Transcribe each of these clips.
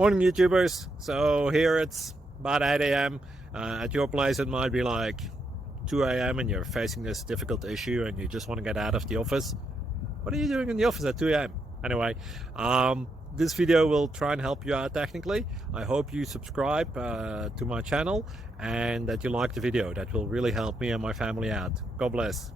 Morning YouTubers. So here it's about 8 a.m. At your place it might be like 2 a.m. and you're facing this difficult issue and you just want to get out of the office. What are you doing in the office at 2 a.m.? Anyway, this video will try and help you out technically. I hope you subscribe to my channel and that you like the video. That will really help me and my family out. God bless.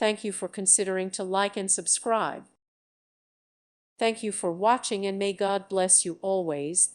Thank you for considering to like and subscribe. Thank you for watching and may God bless you always.